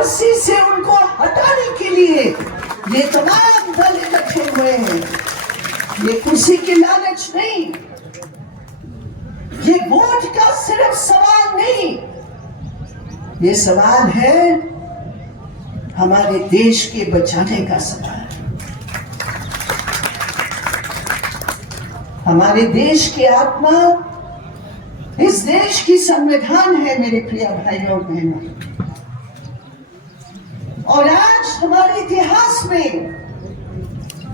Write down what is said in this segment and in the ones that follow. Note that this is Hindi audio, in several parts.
कुर्सी से उनको हटाने के लिए ये तमाम दल इकट्ठे हुए हैं। ये कुर्सी की लालच नहीं, ये वोट का सिर्फ सवाल नहीं, ये सवाल है हमारे देश के बचाने का सवाल। हमारे देश की आत्मा, इस देश की संविधान है मेरे प्रिय भाइयों और बहनों। और आज हमारे इतिहास में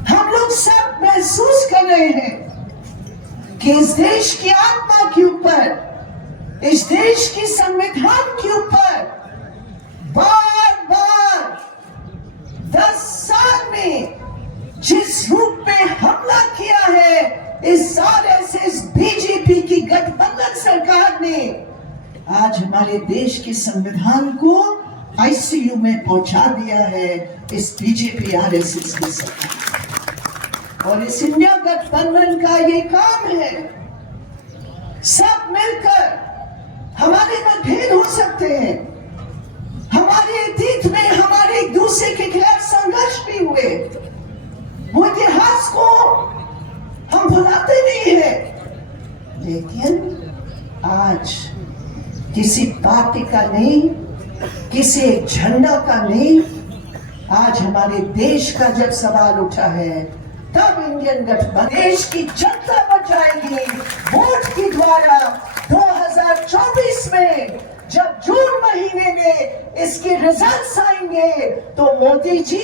हम लोग सब महसूस कर रहे हैं कि इस देश की आत्मा के ऊपर, इस देश की संविधान के ऊपर बार बार 10 साल में जिस रूप में हमला किया है इस सारे से इस बीजेपी की गठबंधन सरकार ने, आज हमारे देश के संविधान को आईसीयू में पहुंचा दिया है इस बीजेपी आरएसएस की सरकार। और इस इंडिया गठबंधन का ये काम है, सब मिलकर, हमारे मतभेद हो सकते हैं, हमारे अतीत में हमारे एक दूसरे के खिलाफ संघर्ष भी हुए, वो इतिहास को हम भुलाते नहीं है, लेकिन आज किसी पार्टी का नहीं, किसी एक झंडा का नहीं, आज हमारे देश का जब सवाल उठा है तब इंडियन गठबंधन देश की जनता बचाएगी वोट के द्वारा। 2024 में जब जून महीने में इसके रिजल्ट्स आएंगे तो मोदी जी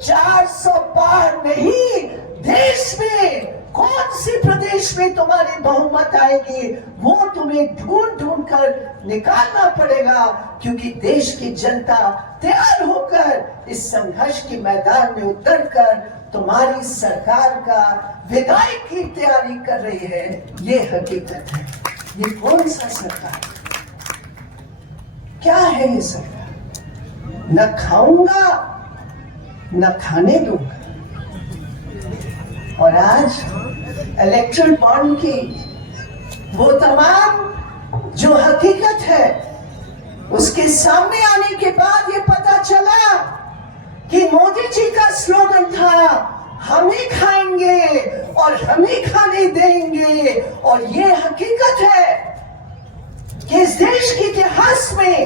400 पार नहीं, देश में कौन सी प्रदेश में तुम्हारी बहुमत आएगी वो तुम्हें ढूंढ ढूंढ कर निकालना पड़ेगा, क्योंकि देश की जनता तैयार होकर इस संघर्ष के मैदान में उतरकर तुम्हारी सरकार का विदाई की तैयारी कर रही है। ये हकीकत है। ये कौन सा सरकार, क्या है ये सरकार? न खाऊंगा न खाने दूंगा। और आज इलेक्ट्रल बॉन्ड की वो तमाम जो हकीकत है उसके सामने आने के बाद ये पता चला कि मोदी जी का स्लोगन था हम ही खाएंगे और हम ही खाने देंगे। और ये हकीकत है कि इस देश के इतिहास में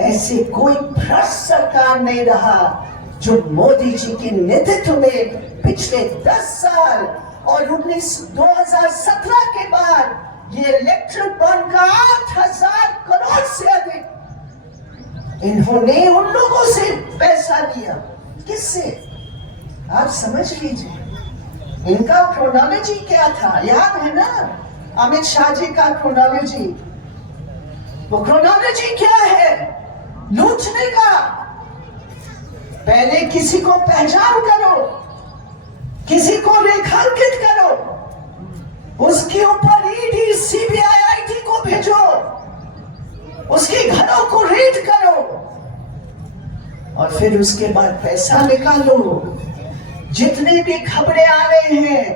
ऐसे कोई भ्रष्ट सरकार नहीं रहा जो मोदी जी के नेतृत्व में पिछले 10 साल और 2017 के बाद ये इलेक्ट्रल बॉन्ड का 8,000 करोड़ से अधिक इन्होंने उन लोगों से पैसा लिया। किससे? आप समझ लीजिए इनका क्रोनोलॉजी क्या था, याद है ना अमित शाह जी का क्रोनोलॉजी। वो क्रोनोलॉजी क्या है? लूटने का। पहले किसी को पहचान करो, किसी को रेखांकित करो, उसके ऊपर ईडी सीबीआई आईटी को भेजो, उसके घरों को रेड करो और फिर उसके बाद पैसा निकालो। जितने भी खबरें आ रहे हैं,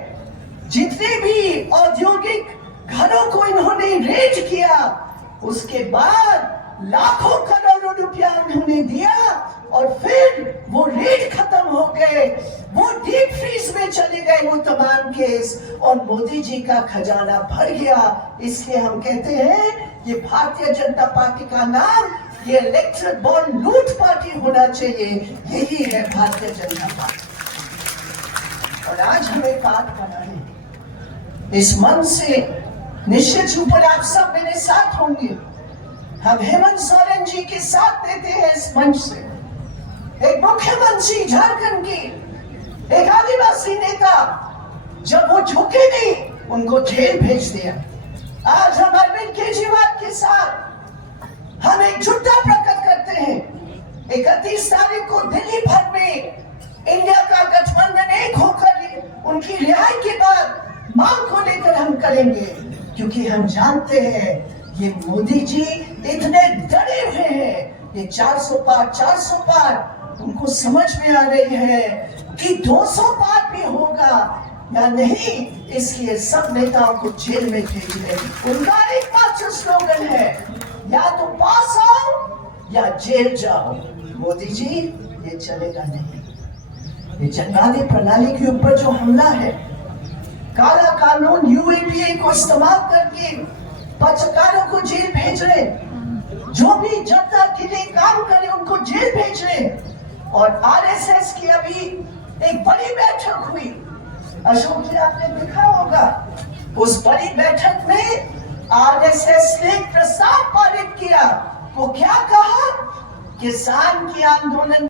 जितने भी औद्योगिक घरों को इन्होंने रेड किया, उसके बाद लाखों करोड़ों रुपया उन्होंने दिया और फिर वो रेड खत्म हो गए, वो डीप फ्रीज में चले गए वो तमाम केस और मोदी जी का खजाना भर गया। इसलिए हम कहते हैं ये भारतीय जनता पार्टी का नाम ये इलेक्ट्रल बॉन्ड लूट पार्टी होना चाहिए। यही है भारतीय जनता पार्टी। और आज हमें बात करना है इस मन से, निश्चित रूप से आप सब मेरे साथ होंगे। हम हेमंत सोरेन जी के साथ देते हैं इस मंच से। एक मुख्यमंत्री झारखंड की, एक आदिवासी नेता, जब वो झुके नहीं उनको जेल भेज दिया। आज हम अरविंद केजरीवाल के साथ हम एकजुटता प्रकट करते हैं। 31 तारीख को दिल्ली भर में इंडिया का गठबंधन एक होकर उनकी रिहाई के बाद मांग को लेकर हम करेंगे, क्योंकि हम जानते हैं ये मोदी जी इतने डरे हुए हैं। ये 400 पार उनको समझ में आ रही है कि 200 पार भी होगा या नहीं, इसलिए सब नेताओं को जेल में भेज रहे। उनका एकमात्र स्लोगन है या तो पास आओ या जेल जाओ। मोदी जी, ये चलेगा नहीं। ये जंगाली प्रणाली के ऊपर जो हमला है, काला कानून यूएपीए को इस्तेमाल करके पत्रकारों को जेल भेज रहे, जो भी जनता के लिए काम करे उनको जेल भेज रहे। और आरएसएस की अभी एक बड़ी बैठक हुई, अशोक जी आपने देखा होगा। उस बड़ी बैठक में आरएसएस ने प्रस्ताव पारित किया। वो क्या कहा? किसान के आंदोलन